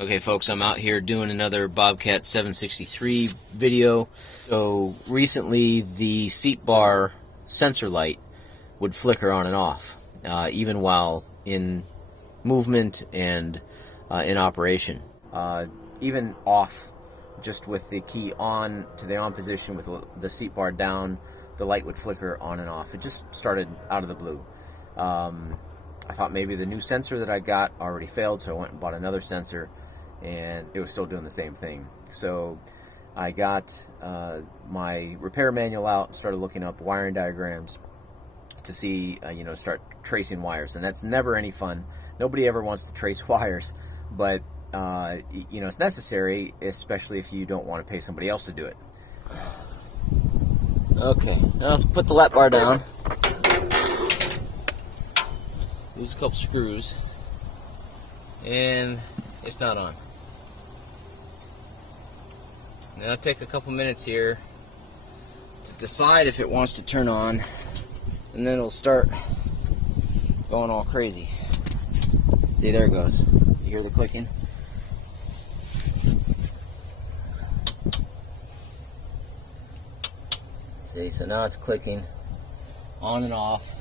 Okay folks, I'm out here doing another Bobcat 763 video. So recently the seat bar sensor light would flicker on and off, even while in movement and in operation. Even off, just with the key on to the on position with the seat bar down, the light would flicker on and off. It just started out of the blue. I thought maybe the new sensor that I got already failed, so I went and bought another sensor, and it was still doing the same thing. So I got my repair manual out and started looking up wiring diagrams to see, start tracing wires. And that's never any fun. Nobody ever wants to trace wires, but it's necessary, especially if you don't want to pay somebody else to do it. Okay, now let's put the lap bar down. Use a couple screws, and it's not on. Now I'll take a couple minutes here to decide if it wants to turn on, and then it'll start going all crazy. See, there it goes. You hear the clicking? See, so now it's clicking on and off.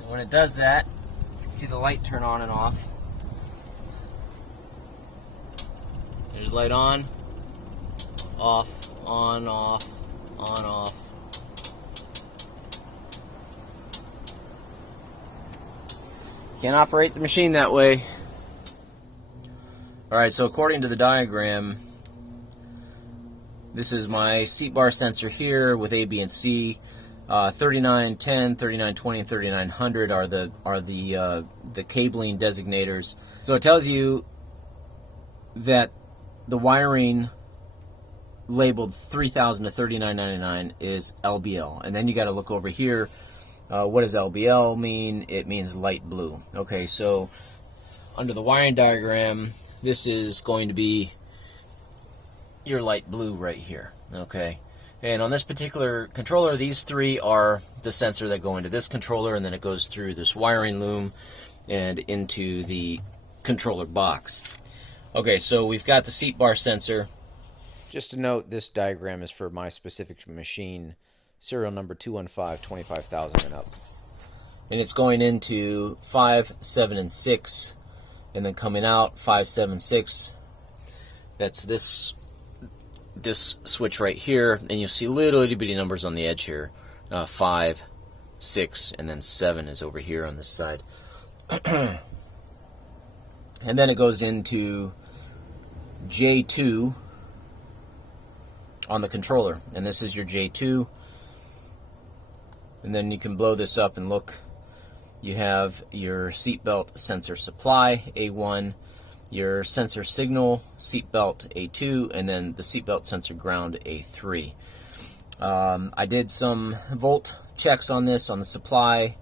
And when it does that, you can see the light turn on and off. There's light on, off, on, off, on, off. Can't operate the machine that way. Alright, so according to the diagram, this is my seat bar sensor here with A, B, and C. 3910, 3920, and 3900 are the cabling designators. So it tells you that the wiring labeled 3000 to 3999 is LBL, and then you got to look over here. What does LBL mean? It means light blue. Okay, so under the wiring diagram, this is going to be your light blue right here. Okay, and on this particular controller, these three are the sensor that go into this controller, and then it goes through this wiring loom and into the controller box. Okay, so we've got the seat bar sensor. Just to note, this diagram is for my specific machine, serial number 215-25000 and up. And it's going into 5, 7, and 6, and then coming out 5, 7, 6. That's this switch right here, and you'll see little itty bitty numbers on the edge here. 5, 6, and then 7 is over here on this side. And then it goes into J2 on the controller, and this is your J2. And then you can blow this up and look. You have your seatbelt sensor supply, A1, your sensor signal, seatbelt, A2, and then the seatbelt sensor ground, A3. I did some volt checks on this, on the supply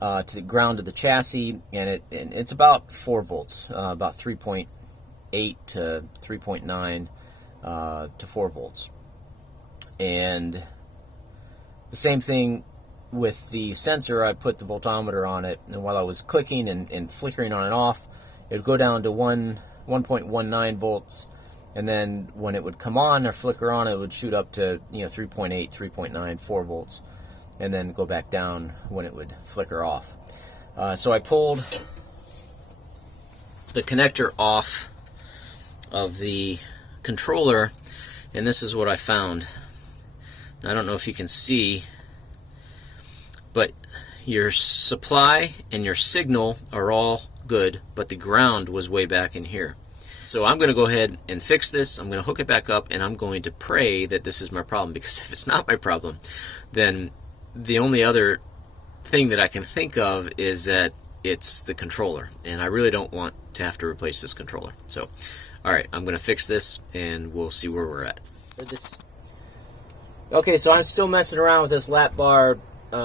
to the ground of the chassis, and it's about 4 volts, about 3.8 to 3.9 to 4 volts. And the same thing with the sensor. I put the voltometer on it, and while I was clicking and flickering on and off, it would go down to 1.19 volts, and then when it would come on or flicker on, it would shoot up to 3.8, 3.9, 4 volts, and then go back down when it would flicker off. So I pulled the connector off of the controller, and this is what I found. Now, I don't know if you can see, but your supply and your signal are all good, but the ground was way back in here. So I'm going to go ahead and fix this. I'm going to hook it back up, and I'm going to pray that this is my problem, because if it's not my problem, then the only other thing that I can think of is that it's the controller, and I really don't want to have to replace this controller. So, alright, I'm going to fix this, and we'll see where we're at. Okay, so I'm still messing around with this lap bar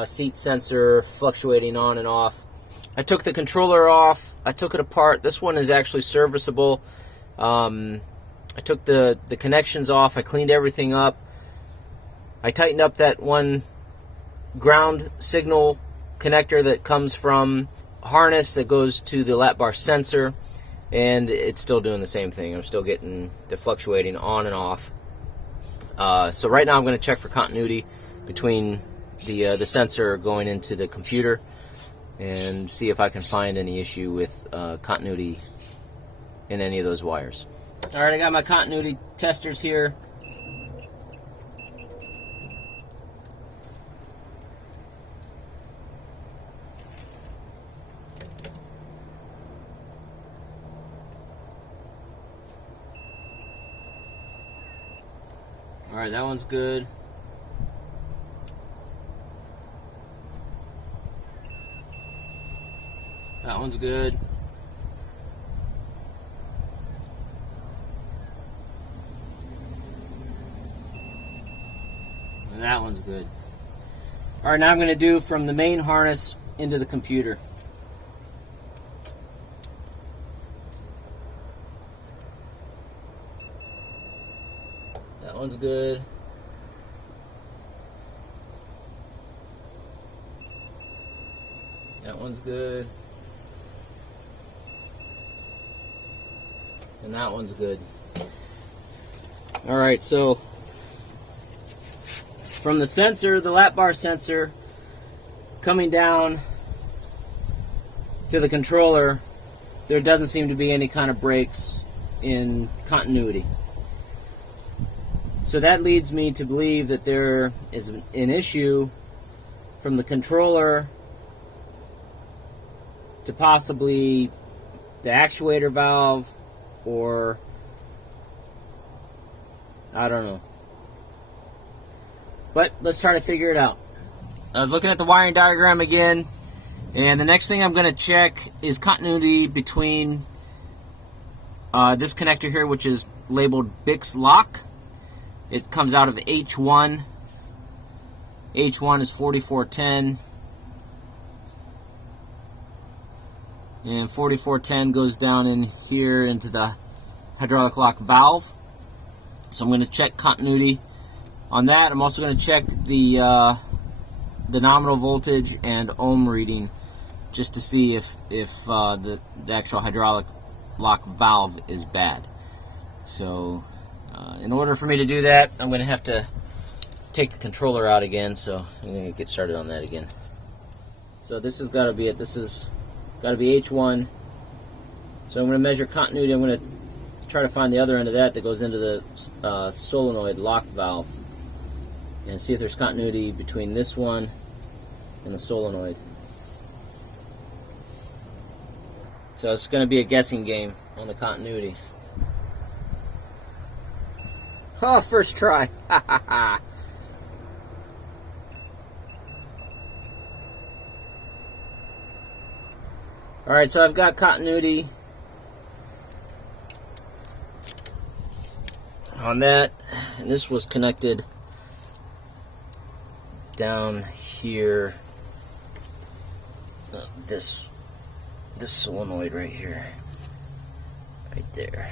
seat sensor, fluctuating on and off. I took the controller off. I took it apart. This one is actually serviceable. I took the connections off. I cleaned everything up. I tightened up that one ground signal connector that comes from harness that goes to the lap bar sensor, and it's still doing the same thing. I'm still getting the fluctuating on and off. So right now I'm going to check for continuity between the sensor going into the computer and see if I can find any issue with continuity in any of those wires. Alright, I got my continuity testers here. Alright, that one's good. That one's good. And that one's good. Alright, now I'm going to do from the main harness into the computer. That one's good. That one's good. And that one's good. Alright, so from the sensor, the lap bar sensor, coming down to the controller, there doesn't seem to be any kind of breaks in continuity. So that leads me to believe that there is an issue from the controller to possibly the actuator valve, or I don't know. But let's try to figure it out. I was looking at the wiring diagram again, and the next thing I'm going to check is continuity between this connector here, which is labeled Bix Lock. It comes out of H1. H1 is 4410. And 4410 goes down in here into the hydraulic lock valve. So I'm going to check continuity on that. I'm also going to check the nominal voltage and ohm reading, just to see if the actual hydraulic lock valve is bad. So in order for me to do that, I'm going to have to take the controller out again. So I'm going to get started on that again. So this has got to be it. This is got to be H1. So I'm going to measure continuity. I'm going to try to find the other end of that goes into the solenoid lock valve, and see if there's continuity between this one and the solenoid. So it's going to be a guessing game on the continuity. Oh, first try. Ha ha ha. Alright, so I've got continuity on that, and this was connected down here, this solenoid right here, right there.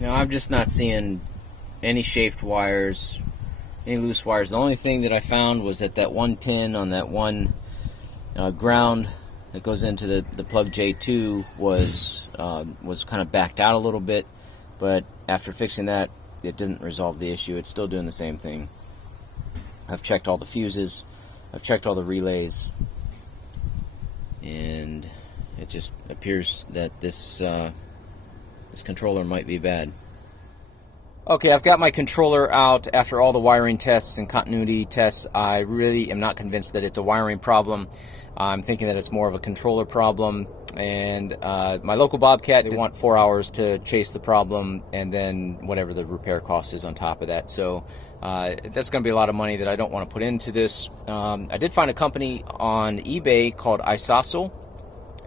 Now I'm just not seeing any chafed wires, any loose wires. The only thing that I found was that one pin on that one ground that goes into the plug J2 was kind of backed out a little bit, but after fixing that, it didn't resolve the issue. It's still doing the same thing. I've checked all the fuses, I've checked all the relays, and it just appears that this controller might be bad. Okay, I've got my controller out after all the wiring tests and continuity tests. I really am not convinced that it's a wiring problem. I'm thinking that it's more of a controller problem. And my local Bobcat, they want 4 hours to chase the problem, and then whatever the repair cost is on top of that. So that's going to be a lot of money that I don't want to put into this. I did find a company on eBay called Iscocell.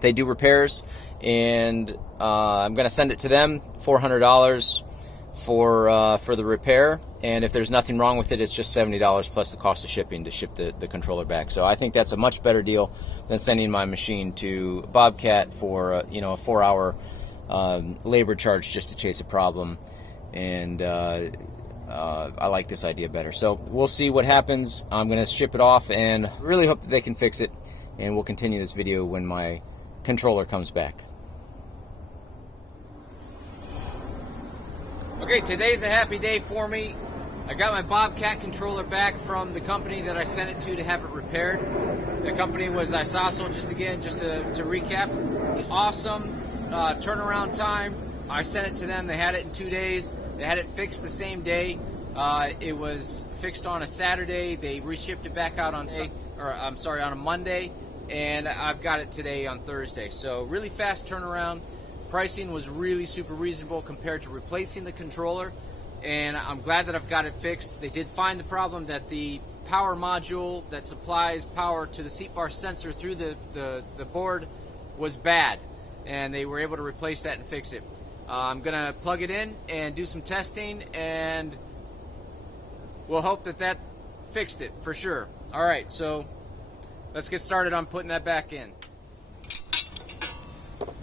They do repairs, and I'm going to send it to them, $400 for the repair, and if there's nothing wrong with it, it's just $70 plus the cost of shipping to ship the controller back. So I think that's a much better deal than sending my machine to Bobcat for a 4-hour labor charge just to chase a problem. And I like this idea better. So we'll see what happens. I'm going to ship it off and really hope that they can fix it. And we'll continue this video when my controller comes back. Okay, today's a happy day for me. I got my Bobcat controller back from the company that I sent it to have it repaired. The company was Iscocell, just to recap. Awesome turnaround time. I sent it to them. They had it in 2 days. They had it fixed the same day. It was fixed on a Saturday. They reshipped it back out on a Monday, and I've got it today on Thursday. So really fast turnaround. Pricing was really super reasonable compared to replacing the controller, and I'm glad that I've got it fixed. They did find the problem that the power module that supplies power to the seat bar sensor through the board was bad, and they were able to replace that and fix it. I'm gonna plug it in and do some testing, and we'll hope that that fixed it for sure. All right, so let's get started on putting that back in.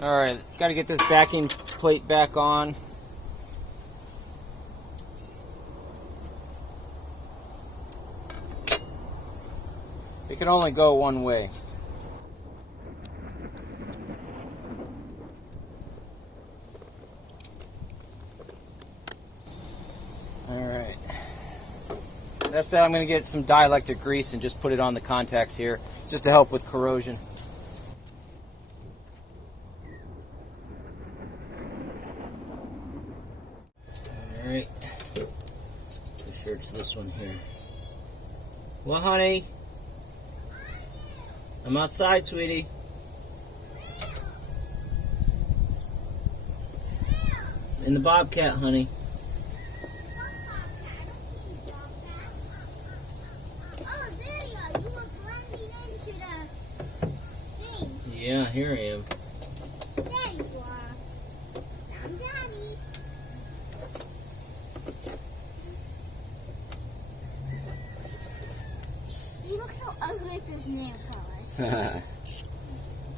All right, got to get this backing plate back on. It can only go one way. Alright. That's that. I'm going to get some dielectric grease and just put it on the contacts here, just to help with corrosion. Alright. Pretty sure it's this one here. Well, honey? I'm outside, sweetie. In the Bobcat, honey. Oh, there you are. You were blending into the thing. Yeah, here I am. There you are. I'm Daddy. You look so ugly with this nail polish.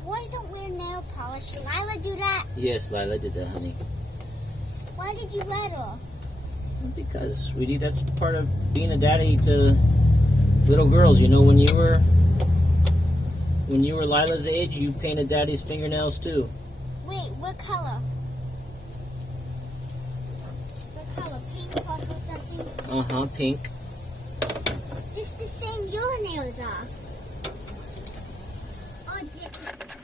Boys don't wear nail polish. Did Lila do that? Yes, Lila did that, honey. Why did you let her? Because, sweetie, that's part of being a daddy to little girls. You know, when you were Lila's age, you painted daddy's fingernails too. Wait, what color? What color? Pink, purple, something? Pink. It's the same your nails are. Oh, different.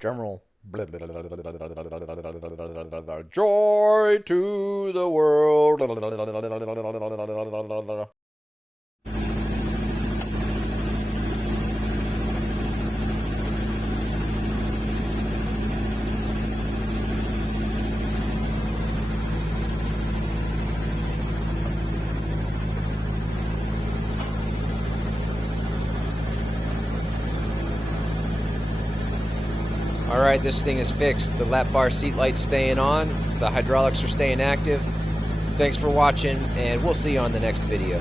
General. Joy to the world. Alright, this thing is fixed. The lap bar seat light's staying on. The hydraulics are staying active. Thanks for watching, and we'll see you on the next video.